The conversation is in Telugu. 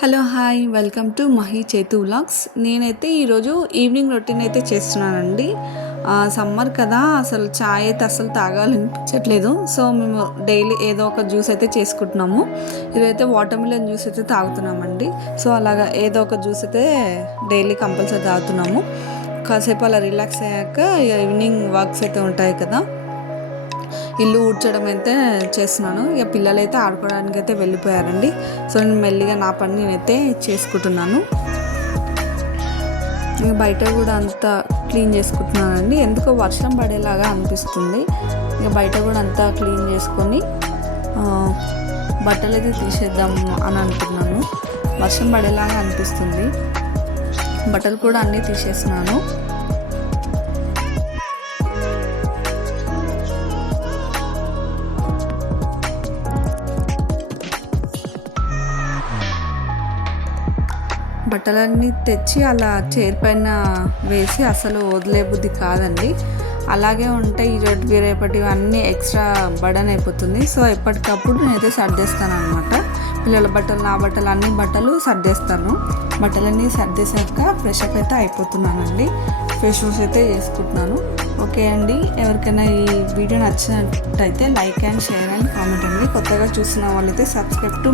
Hello hi welcome to Mahi చేతు వ్లాగ్స్. నేనైతే ఈరోజు ఈవినింగ్ రొటీన్ అయితే చేస్తున్నానండి. సమ్మర్ కదా, అసలు చాయ్ అయితే అసలు తాగాలనిపించట్లేదు. సో మేము డైలీ ఏదో ఒక జ్యూస్ అయితే చేసుకుంటున్నాము. ఈరోజైతే వాటర్ మిలన్ జ్యూస్ అయితే తాగుతున్నామండి. సో అలాగా ఏదో ఒక జ్యూస్ అయితే డైలీ కంపల్సరీ తాగుతున్నాము. కాసేపు అలా రిలాక్స్ అయ్యాక ఈవినింగ్ వర్క్స్ అయితే ఉంటాయి కదా, ఇల్లు ఊడ్చడం అయితే చేస్తున్నాను. ఇక పిల్లలు అయితే ఆడుకోవడానికి అయితే వెళ్ళిపోయారండి. సో నేను మెల్లిగా నా పని నేనైతే చేసుకుంటున్నాను. ఇంకా బయట కూడా అంతా క్లీన్ చేసుకుంటున్నానండి. ఎందుకో వర్షం పడేలాగా అనిపిస్తుంది. ఇక బయట కూడా అంతా క్లీన్ చేసుకొని బట్టలు అయితే తీసేద్దాము అని అనుకున్నాను. వర్షం పడేలాగా అనిపిస్తుంది. బట్టలు కూడా అన్నీ తీసేస్తున్నాను. బట్టలన్నీ తెచ్చి అలా చైర్ పైన వేసి అసలు వదిలే బుద్ధి కాదండి. అలాగే ఉంటే ఈరోజు రేపటివి అన్నీ ఎక్స్ట్రా బర్డన్ అయిపోతుంది. సో ఎప్పటికప్పుడు నేనైతే సర్దేస్తాను అనమాట. పిల్లల బట్టలు, నా బట్టలు, అన్ని బట్టలు సర్దేస్తాను. బట్టలన్నీ సర్దేశాక ఫ్రెష్ అప్ అయితే అయిపోతున్నానండి. ఫేస్ వాష్ అయితే చేసుకుంటున్నాను. ఓకే అండి, ఎవరికైనా ఈ వీడియో నచ్చినట్టయితే like and share and comment అండి. కొత్తగా చూసిన వాళ్ళైతే సబ్స్క్రైబ్ టు